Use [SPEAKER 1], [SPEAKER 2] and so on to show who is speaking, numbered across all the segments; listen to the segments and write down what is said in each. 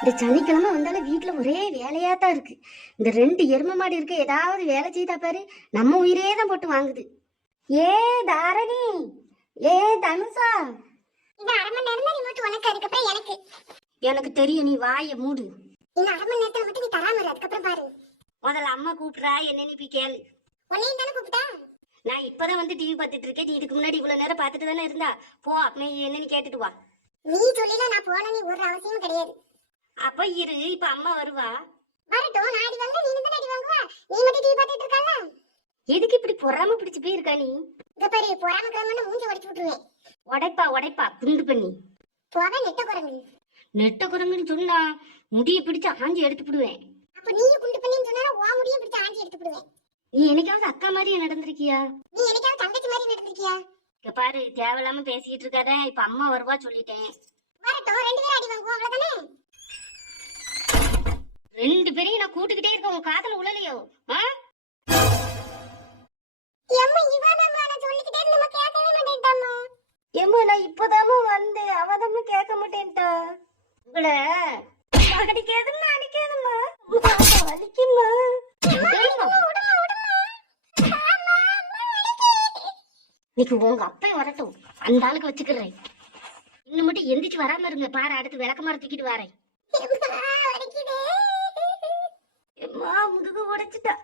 [SPEAKER 1] இந்த சனிக்கிழமை வந்தாலும் வீட்டில் ஒரே வேலையாக தான் இருக்கு. இந்த ரெண்டு எரும மாடு இருக்க ஏதாவது வேலை செய்தா பாரு நம்ம உயிரே தான் போட்டு வாங்குது. ஏ தாரணி ஏ தனுஷா.
[SPEAKER 2] இந்த அரை மணி நேரம் மட்டும் உனக்கு அதுக்கப்புறம் எனக்கு.
[SPEAKER 1] எனக்கு தெரியும் நீ வாயை மூடு.
[SPEAKER 2] இந்த அரை மணி நேரத்துல மட்டும் நீ தராம அதுக்கப்புறம் பாரு.
[SPEAKER 1] முதல்ல அம்மா கூப்பிட்றா என்னன்னு போய் கேளு.
[SPEAKER 2] உன்னையும் தானே கூப்பிட்டா?
[SPEAKER 1] நான் இப்பதான் வந்து டிவி பார்த்துட்டு இருக்கேன். நீ இதுக்கு முன்னாடி இவ்வளவு நேரம் பார்த்துட்டு தானே இருந்தா? போ அப்ப என்னன்னு கேட்டுட்டு வா.
[SPEAKER 2] நீ சொல்லில நான் போன நீ ஒரு அவசியமும் கிடையாது.
[SPEAKER 1] அப்ப இரு இப்ப அம்மா வருவா.
[SPEAKER 2] வரட்டும் நான் அடி வாங்க நீ தானே அடி வாங்குவா? நீ மட்டும் டிவி பார்த்துட்டு இருக்கல
[SPEAKER 1] எதுக்கு இப்படி பொறாம பிடிச்சு போயிருக்கா நீ?
[SPEAKER 2] இங்க பாரு போறாம கிளம்புனா மூஞ்சி உடைச்சு விட்டுருவேன்.
[SPEAKER 1] உடைப்பா உடைப்பா குண்டு பண்ணி.
[SPEAKER 2] போவே நெட்ட குரங்கு.
[SPEAKER 1] நெட்ட குரங்குன்னு சொன்னா முடிய பிடிச்சு ஆஞ்சி எடுத்து விடுவேன்.
[SPEAKER 2] அப்ப நீயும் குண்டு பண்ணின்னு சொன்னா உன் முடியும் பிடிச்சு ஆஞ்சி எடுத்து விடுவேன்.
[SPEAKER 1] நீ என்னைக்காவது அக்கா மாதிரியே நடந்திருக்கியா?
[SPEAKER 2] நீ எனக்காவது தங்கச்சி மாதிரி நடந்திருக்கியா?
[SPEAKER 1] இங்க பாரு தேவையில்லாம பேசிக்கிட்டு இருக்காத. இப்ப அம்மா வருவா சொல்லிட்டேன்.
[SPEAKER 2] வரட்டும் ரெண்டு பேரும் அடி வாங்குவோம் அவ்வளவுதானே?
[SPEAKER 1] பேரையும் நான் கூட்டுக்கிட்டே இருக்கேன் உன் காதல உழலையோ?
[SPEAKER 2] எம்மா நான்
[SPEAKER 1] இப்பதாம்மா வந்தேன். அவதம்மா கேட்க மாட்டேன்ட்டா. உங்களை அடிக்காதும்மா அடிக்காதும்மா. வலிக்குமா இன்னைக்கு உங்க அப்பா வரட்டும். அந்த ஆளுக்கு வச்சுக்கிறேன். இன்னும் மட்டும் எந்திரிச்சு வராம இருங்க. பாரு அடுத்து விளக்கமாற தூக்கிட்டு வரேன். முதுகு உடைச்சிட்டா.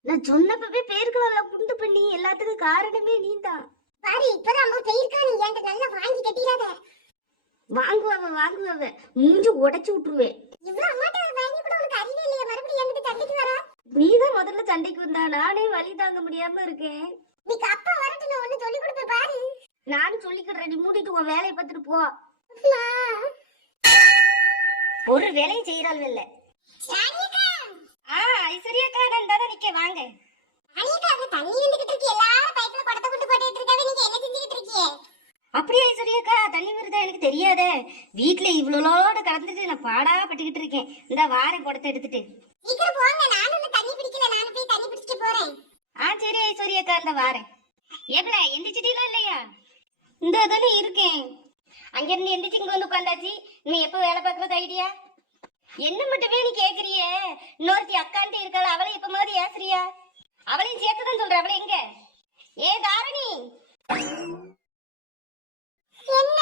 [SPEAKER 1] நான் சொன்னப்பவே பேருக்கலாம்ல குண்டு பண்ணி. எல்லாத்துக்கும் காரணமே நீதான்.
[SPEAKER 2] பாரு இப்பதான் அம்மா போயிருக்கா நீ என்கிட்ட நல்லா வாங்கி கட்டிடாத.
[SPEAKER 1] வாங்குவவ வாங்குவவ. மூஞ்சி உடைச்சு விட்டுருவேன்.
[SPEAKER 2] இவ்வளவு அம்மாட்ட வாங்கி கூட உனக்கு அறிவே இல்லையா. மறுபடியும் என்கிட்ட சண்டைக்கு வர?
[SPEAKER 1] முதல்ல சண்டைக்கு வந்தா. நானே வழி தாங்க முடியாம இருக்கேன்.
[SPEAKER 2] நீக்கு அப்பா வரட்டும் நான் ஒண்ணு சொல்லி கொடுப்பேன் பாரு.
[SPEAKER 1] நானும் சொல்லிக்கிறேன். நீ மூடிட்டு உன் வேலையை பார்த்துட்டு போ. ஒரு வேலையும் செய்யறாள் இல்ல. ஆ ஐஸ்வர்யாக்கா நான் தானே நிக்க வாங்க. அப்படியே ஐஸ்வர்யாக்கா தண்ணி வருதா? எனக்கு தெரியாதே. வீட்டுல இவ்வளோட கடந்துட்டு நான் பாடா பட்டுக்கிட்டு இருக்கேன். இந்த வாரம் குடத்தை எடுத்துட்டு.
[SPEAKER 2] சீக்கிரம் போங்க. நானும் இன்னும் தண்ணி பிடிக்கல. நானும் போய் தண்ணி பிடிச்சிட்டு போறேன்.
[SPEAKER 1] ஆ சரி ஐஸ்வர்யாக்கா இந்த வாரேன். எப்பல எந்திரிச்சிட்டீங்களா இல்லையா? இந்த தானே இருக்கேன். அங்க இருந்து எந்திரிச்சு இங்க வந்து உட்காந்தாச்சு. நீ எப்ப வேலை பார்க்கறது ஐடியா? என்ன மட்டுமே நீ கேக்குறிய? இன்னொருத்தி அக்கான்ட்டு இருக்காள்? அவளை எப்ப மாதிரி ஏசுறியா? அவளையும் சேர்த்துதான் சொல்ற. அவளை எங்க? ஏ தாரணி!
[SPEAKER 2] என்ன?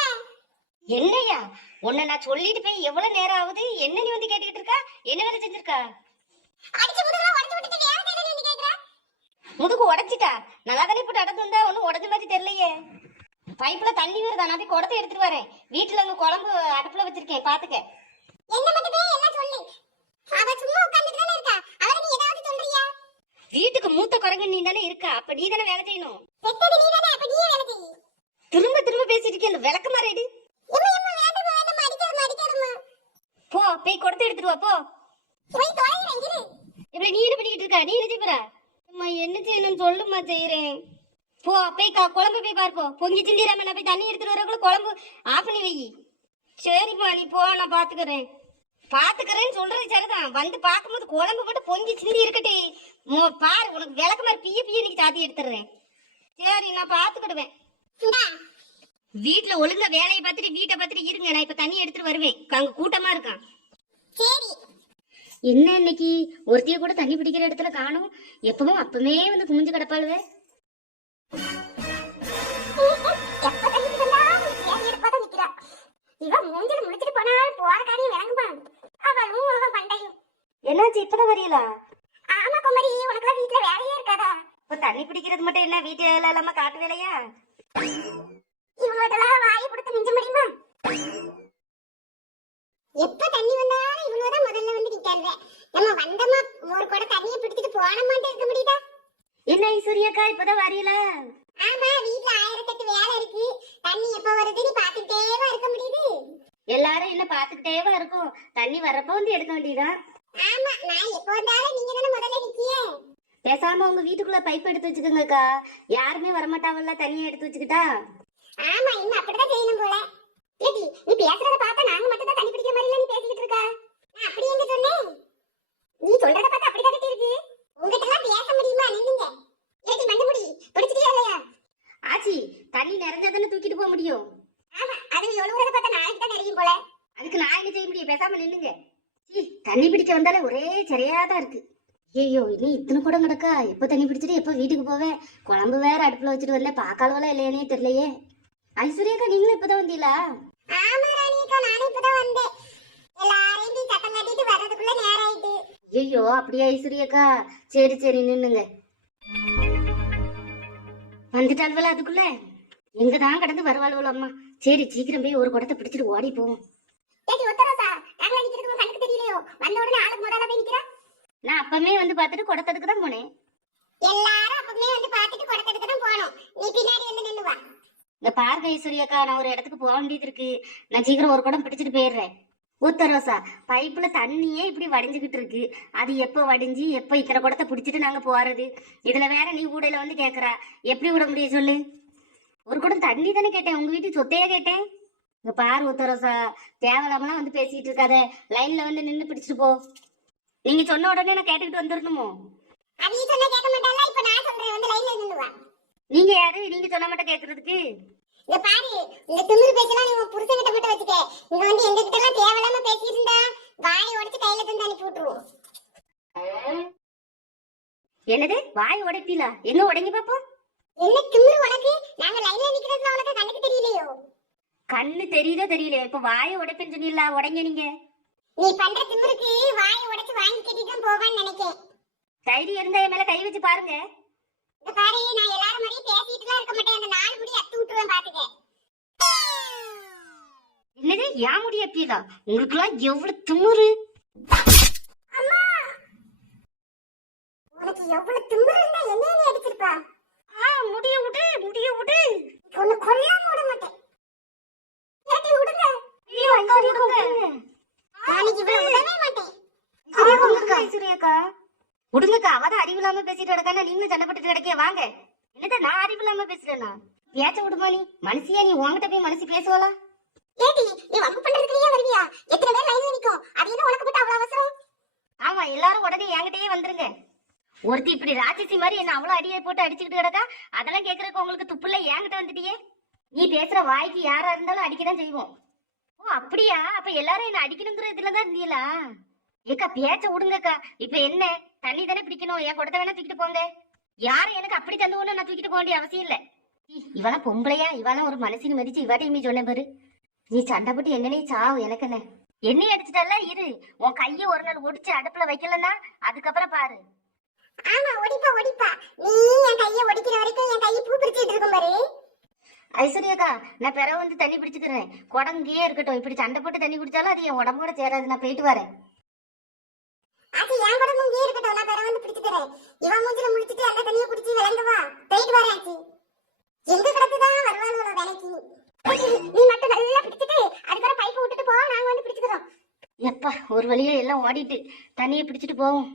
[SPEAKER 1] என்னையா உன்னை நான் சொல்லிட்டு போய் எவ்வளவு நேரம் ஆகுது? என்ன நீ வந்து கேட்டுக்கிட்டு இருக்கா? என்ன வேலை செஞ்சிருக்கா? முதுகு உடைச்சிட்டா? நல்லா தானே போட்டு அடந்து வந்தா? ஒன்றும் உடஞ்ச மாதிரி தெரியலையே. பைப்ல தண்ணி வருதா நான் போய் குடத்தை எடுத்துட்டு வரேன். வீட்டுல அங்க குழம்பு அடுப்புல வச்சிருக்கேன் பாத்துக்க.
[SPEAKER 2] என்ன மட்டுமே எல்லாம் சொல்லு. அவ சும்மா உட்கார்ந்துட்டு தானே இருக்கா? அவளை நீ ஏதாவது சொல்றியா?
[SPEAKER 1] வீட்டுக்கு மூத்த குரங்கு நீ தானே இருக்கா? அப்ப நீ தானே வேலை செய்யணும்.
[SPEAKER 2] பெத்தது நீ தானே? அப்ப நீயே வேலை செய்.
[SPEAKER 1] திரும்ப திரும்ப பேசிட்டு இருக்கேன் இந்த விளக்க மாறிடு
[SPEAKER 2] எம்மா எம்மா வேண்டாமா வேண்டாமா அடிக்காதம்மா அடிக்காதம்மா.
[SPEAKER 1] போ போய் குடத்தை எடுத்துட்டு வா போ.
[SPEAKER 2] போய் இரு.
[SPEAKER 1] இப்படி நீ என்ன பண்ணிக்கிட்டு இருக்கா? நீ என்ன செய்யற அம்மா என்ன செய்யணும்னு சொல்லுமா செய்யறேன் போ போய் குழம்பு போய் பார்ப்போ பொங்கி சிந்திராம நான் போய் தண்ணி எடுத்துட்டு வரக்குள்ள குழம்பு ஆஃப் பண்ணி வை. சரிம்மா நீ போ நான் பாத்துக்கிறேன். பாத்துக்கிறேன்னு சொல்றது சரிதான். வந்து பார்க்கும்போது குழம்பு மட்டும் பொங்கி சிந்தி இருக்கட்டே பாரு உனக்கு விளக்கு மாதிரி பிய பிய இன்னைக்கு சாத்தி எடுத்துடுறேன். சரி நான் பாத்துக்கிடுவேன். வீட்டுல ஒழுங்கா வேலையை பார்த்துட்டு வீட்டை பார்த்துட்டு இருங்க. நான் இப்ப தண்ணி எடுத்துட்டு வருவேன். அங்க கூட்டமா இருக்கான்.
[SPEAKER 2] சரி.
[SPEAKER 1] என்ன இன்னைக்கு? ஒருத்திய கூட தண்ணி பிடிக்கிற இடத்துல காணும். எப்பவும் அப்பமே வந்து குமிஞ்சு கிடப்பாளுவே. என்னாச்சு இப்பதான் வரையலா?
[SPEAKER 2] ஆமா குமரி உனக்குலாம் வீட்டுல வேலையே இருக்காதா?
[SPEAKER 1] இப்ப தண்ணி பிடிக்கிறது மட்டும் என்ன வீட்டு வேலை இல்லாம காட்டு வேலையா?
[SPEAKER 2] இவங்ககிட்டலாம் வாயை கொடுத்து மிஞ்ச முடியுமா? எப்ப தண்ணி வந்தாலும் இவங்கதான் முதல்ல வந்து நிக்காங்க நம்ம வந்தமா ஒரு கூட தண்ணியை பிடிச்சிட்டு போனமாட்டு இருக்க முடியுதா?
[SPEAKER 1] என்ன ஐஸ்வர்யாக்கா இப்பதான் வரையலா?
[SPEAKER 2] ஆமா வீட்ல ஆயிரத்தெட்டு வேலை இருக்கு. தண்ணி எப்ப வருதுன்னு பாத்துக்கிட்டேவா இருக்க முடியுது.
[SPEAKER 1] எல்லாரும் என்ன பாத்துக்கிட்டேவா இருக்கும்? தண்ணி வரப்ப வந்து எடுக்க வேண்டியதான்
[SPEAKER 2] ஆமா நான் எப்ப வந்தாலும் நீங்க தானே முதல்ல நிக்கியே
[SPEAKER 1] பேசாம உங்க வீட்டுக்குள்ள பைப் எடுத்து வச்சுக்கோங்கக்கா. யாருமே வரமாட்டாவல்ல தனியா எடுத்து வச்சுக்கிட்டா.
[SPEAKER 2] ஆமா இன்னும் அப்படிதான் செய்யணும் போல. ஏடி நீ பேசுறத பார்த்தா நாங்க மட்டும் தான் தண்ணி பிடிக்கிற மாதிரி நீ பேசிக்கிட்டு இருக்க? நான் அப்படி எங்க சொன்னேன்? நீ சொல்றத பார்த்தா அப்படிதான் கட்டி இருக்கு உங்ககிட்ட எல்லாம் பேச முடியுமா? நின்னுங்க ஏடி மஞ்ச முடி பிடிச்சிட்டியா இல்லையா?
[SPEAKER 1] ஆச்சி தண்ணி நிறைஞ்சா தானே தூக்கிட்டு போக முடியும்.
[SPEAKER 2] ஆமா அது ஒழுங்குறத பார்த்தா நாளைக்கு தான் தெரியும் போல.
[SPEAKER 1] அதுக்கு நான் என்ன செய்ய முடியும்? பேசாம நில்லுங்க. தண்ணி பிடிக்க வந்தாலே ஒரே சரியா தான் இருக்கு. ஐயோ இனி இத்தனை கூட கிடக்கா? எப்போ தண்ணி பிடிச்சிட்டு எப்போ வீட்டுக்கு போவேன் குழம்பு வேற அடுப்புல வச்சுட்டு வரல பாக்காளவெல்லாம் இல்லையானே தெரியலையே. ஐஸ்வர்யாக்கா நீங்களும் இப்பதான் வந்தீங்களா? ஐயோ அப்படியா ஐஸ்வர்யாக்கா சரி சரி நின்னுங்க. வந்துட்டாள்வல அதுக்குள்ள? எங்க தான் கடந்து வருவாள்வல அம்மா. சரி சீக்கிரம் போய் ஒரு குடத்தை பிடிச்சிட்டு ஓடி போவோம்
[SPEAKER 2] ஏடி ஒத்தரோசா நாங்கள நிக்கிறது உன் கண்ணுக்கு தெரியலையோ வந்த உடனே ஆளுக்கு முதல்ல போய் நிக்கிறா?
[SPEAKER 1] நான் அப்பமே வந்து பார்த்துட்டு குடத்ததுக்கு தான் போனேன்.
[SPEAKER 2] எல்லாரும் அப்பவே வந்து பார்த்துட்டு குடத்துக்கு தான் போனோம். நீ பின்னாடி வந்து நின்னு வா.
[SPEAKER 1] இந்த பார்க்க ஐஸ்வர்யாக்கா நான் ஒரு இடத்துக்கு போக வேண்டியது இருக்கு. நான் சீக்கிரம் ஒரு குடம் பிடிச்சிட்டு போயிடுறேன். ஊத்த ரோசா பைப்புல தண்ணியே இப்படி வடிஞ்சுக்கிட்டு இருக்கு. அது எப்போ வடிஞ்சு எப்போ இத்தனை குடத்தை பிடிச்சிட்டு நாங்க போறது? இதுல வேற நீ ஊடையில வந்து கேக்குறா. எப்படி விட முடியும் சொல்லு? ஒரு குடம் தண்ணி தானே கேட்டேன். உங்க வீட்டு சொத்தையே கேட்டேன். இங்க பாரு ஊத்த ரோசா தேவையில்லாமலாம் வந்து பேசிட்டு இருக்காத லைன்ல வந்து நின்னு பிடிச்சிட்டு போ. நீங்க சொன்ன உடனே நான் கேட்டுக்கிட்டு வந்துடணுமோ
[SPEAKER 2] அவி சொன்னா கேட்க மாட்டாளா? இப்ப நான் சொல்றேன். வந்து லைன்ல நின்னு வா.
[SPEAKER 1] நீங்க யாரு? நீங்க சொன்ன மட்டும் கேக்குறதுக்கு.
[SPEAKER 2] இங்க பாரு. இந்த திமிரு பேச்செல்லாம் நீ உன் புருஷன்கிட்ட மட்டும் வச்சுக்க. இங்க வந்து எங்க கிட்ட எல்லாம் தேவையில்லாம பேசிட்டு இருந்தா வாயை உடைச்சு கையில தந்து அனுப்பி விட்டுருவோம்.
[SPEAKER 1] என்னது? வாய் உடைப்பீலா எங்க உடைங்க பாப்போம்?
[SPEAKER 2] என்ன திமிரு உனக்கு? நாங்க லைன்ல நிக்கிறதுல உனக்கு கண்ணுக்கு தெரியலையோ?
[SPEAKER 1] கண்ணு தெரியுதோ தெரியல இப்ப வாயை உடைப்பேன்னு சொன்னீங்களா? உடைங்க நீங்க.
[SPEAKER 2] நீ பண்ற திமிருக்கு வாயை உடைச்சு வாங்கி கட்டிட்டு போவேன்னு நினைக்கேன்.
[SPEAKER 1] தைரியம் இருந்தா என் மேல கை வச்சு பாருங்க.
[SPEAKER 2] இந்த பாரு நான் எல்லாரும் மாதிரியும் பேசிட்டுலாம் இருக்க மாட்டேன். அந்த நாலு முடி அத்து விட்டுருவேன் பாத்துக்க.
[SPEAKER 1] என்னது? யா முடி எப்பீதா உங்களுக்குலாம் எவ்வளவு திமுரு?
[SPEAKER 2] உனக்கு எவ்வளவு திமிரு இருந்தா என்ன நீ அடிச்சிருப்பா
[SPEAKER 1] ஆ முடிய விடு முடிய விடு
[SPEAKER 2] உன்னை கொல்லாம விட மாட்டேன் ஏட்டி விடுங்க
[SPEAKER 1] ஐயோ ஐஸ்வர்யாக்கா விடுங்க
[SPEAKER 2] நாளைக்கு இவ்வளவு விடவே மாட்டேன்
[SPEAKER 1] ஐஸ்வர்யாக்கா விடுங்கக்கா அவதான் அறிவு இல்லாம பேசிட்டு கிடக்கானா நீங்களும் சண்டை போட்டுட்டு வாங்க. என்னது நான் அறிவு இல்லாம பேசுறேனா பேச்ச விடுமா நீ? மனசியா நீ? உன்கிட்ட போய் மனசு பேசுவாளா?
[SPEAKER 2] ஏட்டி நீ வம்பு பண்றதுக்கு நீயே வருவியா? எத்தனை பேர் லைன்ல நிக்கும்? அது என்ன உனக்கு மட்டும் அவ்வளவு அவசரம்?
[SPEAKER 1] ஆமா எல்லாரும் உடனே என்கிட்டயே வந்துருங்க. ஒருத்தி இப்படி ராட்சசி மாதிரி என்ன அவ்வளவு அடியை போட்டு அடிச்சுக்கிட்டு கிடக்கா? அதெல்லாம் கேக்குறதுக்கு உங்களுக்கு துப்புல என்கிட்ட வந்துட்டியே? நீ பேசுற வாய்க்கு யாரா இருந்தாலும் அடிக்கதான் செய்வோம். ஓ அப்படியா? அப்ப எல்லாரும் என்ன அடிக்கணுங்கிற இதுலதான் இருந்தீங்களா? ஏக்கா பேச்ச விடுங்கக்கா. இப்ப என்ன? தண்ணி தானே பிடிக்கணும். என் குடத்தை வேணா தூக்கிட்டு போங்க. யாரும் எனக்கு அப்படி தந்து ஒண்ணு நான் தூக்கிட்டு போக வேண்டிய அவசியம் இல்ல. இவெல்லாம் பொம்பளையா? இவெல்லாம் ஒரு மனசின் மதிச்சு இவாட்டையும் நீ சொன்ன பாரு. நீ சண்டை போட்டு என்னனே சாவு எனக்கு என்ன? எண்ணெய் அடிச்சிட்டல்ல இரு. உன் கைய ஒரு நாள் ஒடிச்சு அடுப்புல வைக்கலன்னா அதுக்கப்புறம் பாரு.
[SPEAKER 2] ஆமா ஒடிப்பா ஒடிப்பா. நீ என் கைய ஒடிக்கிற வரைக்கும் என் கையை பூ பிரிச்சிட்டு இருக்கும் பாரு.
[SPEAKER 1] ஐஸ்வர்யாக்கா நான் பிறகு வந்து தண்ணி பிடிச்சுக்கிறேன். குடங்கியே இருக்கட்டும். இப்படி சண்டை போட்டு தண்ணி குடிச்சாலும் அது என் உடம்பு கூட சேராது. நான் போயிட்டு வரேன்.
[SPEAKER 2] கூட முங்கியே இருக்கட்டும் நான் பிற இவன் மூஞ்சில முடிச்சிட்டு எல்லா தண்ணியை குடிச்சு விளங்க வா. போயிட்டு வரேன் ஆச்சி எங்க கிடக்குதான் வருவாளுவோ வேலைக்கு? நீ மட்டும் நல்லா பிடிச்சிட்டு அதுக்கப்புறம் பைப்பை விட்டுட்டு போ. நாங்க வந்து பிடிச்சுக்கிறோம்.
[SPEAKER 1] எப்பா ஒரு வழியா எல்லாம் ஓடிட்டு தண்ணியை பிடிச்சிட்டு போவோம்.